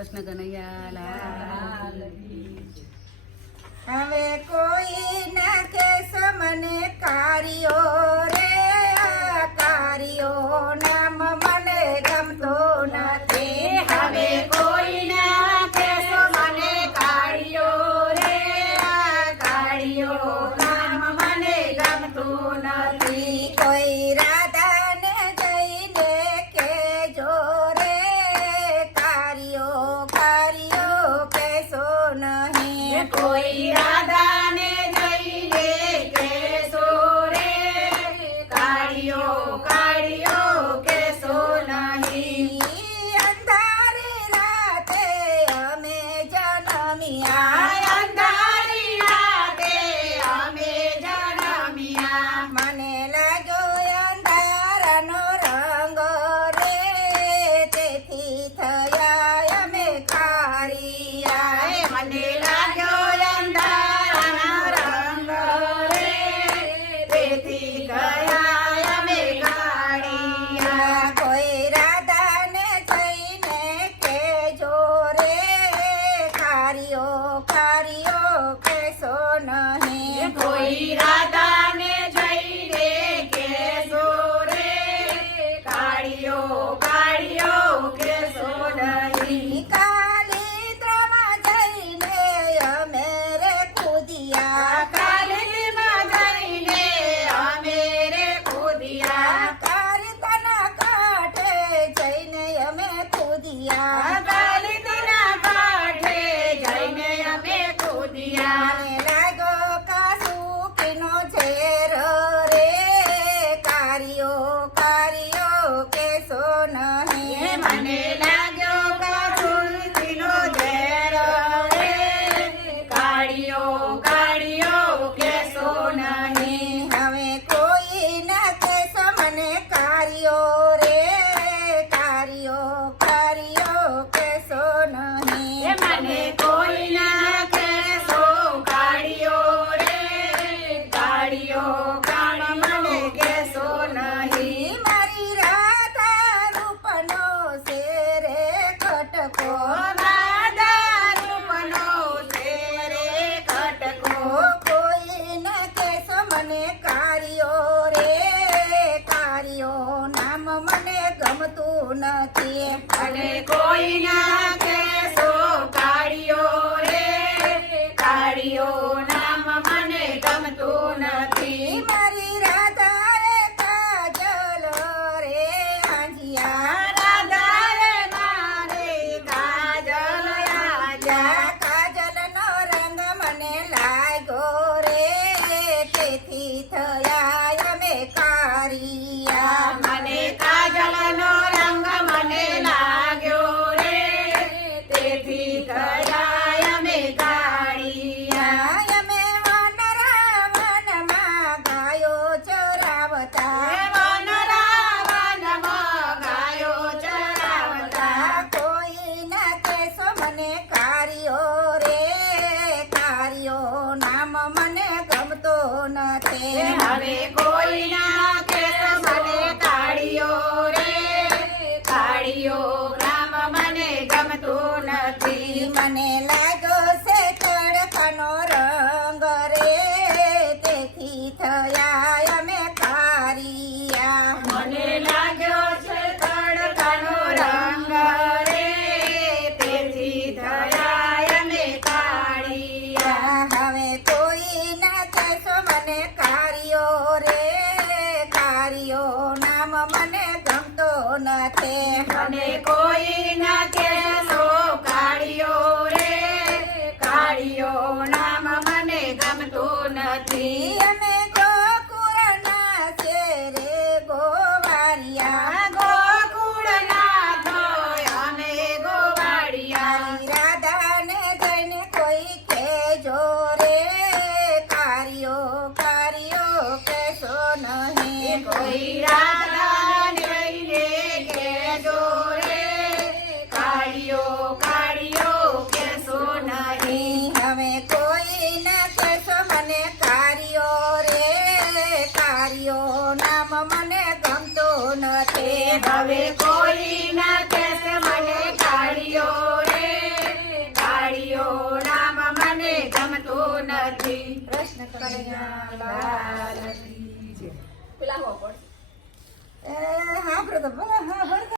કૃષ્ણ કનૈયા લાલ. હવે કોઈ ના કેસો મને કાર્યો રે આ કાર્યો નામ મને ગમતો નથી. હવે કોઈના કેસો મને કાઢ્યો રે આ કાઢ્યો નામ મને ગમતું નથી. કોઈ રાધાને જઈને કેજો રે કાર્યો કાર્યો કેસો નહીં. કોઈ રાધાને જઈને કેસો રે કાઢ્યો કાઢ્યો કેસો નહીં. અંધારી રાતે અમે જન્મ્યા અંધારી રાતે અમે જન્મ્યા. મને લાગ્યો અંધારાનો રંગ રે તેથી થયા અમે કાળિયા. મને લાગ્યો અંધારાનો રંગ રે તેથી ગયા અમે કાળિયા. કોઈ રાધાને જઈને કેજો રે કાર્યો કાર્યો કેસો નહીં. કોઈ રાધાને જઈને કેસો રે કાળિયો કાળિયો કેસો નહીં. કાલિન્દ્રમાં જઈને અમે રે કૂદ્યા કાલિન્દ્રમાં જઈને અમે રે કૂદ્યા. કાલિન્દ્રના કાંઠે જઈને અમે કૂદ્યા. કાલિન્દ્રના કાંઠે જઈને અમે કૂદ્યા. મને લાગ્યો કાસુકીનો ઝેર રે કાર્યો કાર્યો કેસો નહીં. મને લાગ્યો કાસુકીનો ઝેર રે કાળિયો કાળિયો કેસો નહીં. હવે કોઈ ના કેસો મને કાર્યો રે કાર્યો કાર્યો કેસો નહીં. મને કોઈના કેસો કાળિયો રે કાળિયો કાળ મને કેસો નહીં. મારી રાધા રૂપનો છે રે ખટકો રાધા રૂપનો છે રે ખટકો. કોઈ ના કેસો મને કાર્યો રે કાર્યો નામ મને ગમતું નથી. અને કોઈના કેસો કાળિયો રે કાળિયો નામ મને ગમતું નથી. મારી રાધાએ કાજલ રે આંજિયા રાધા રે મારે કાજલ આજા. કાજલનો રંગ મને લાગ્યો રે તેથી થયા અમે કારિયા. મને કાજલનો રંગ મને લાગ્યો રે તેથી થયા અમે કાળિયા. અમે વાનરા વનમાં ગાયો ચરાવતા વનરાવનમાં ગાયો ચરાવતા. કોઈના કેસો મને કાર્યો રે કાર્યો નામ મને ગમતો નથી. હવે કોઈના કેસ મને કાળિયો રે કાળિયો નામ મને ગમતું નથી. મને લાગ્યો છે તડકાનો રંગ રે તેથી થયા અમે કારિયા. મને લાગ્યો છે તડકાનો રંગ રે તેથી થયા અમે કાળિયા. હવે કોઈ ના કેસો મને કાર્યો રે લાલ કી જય. પેલા હો પણ એ હા બ્રધર હા હા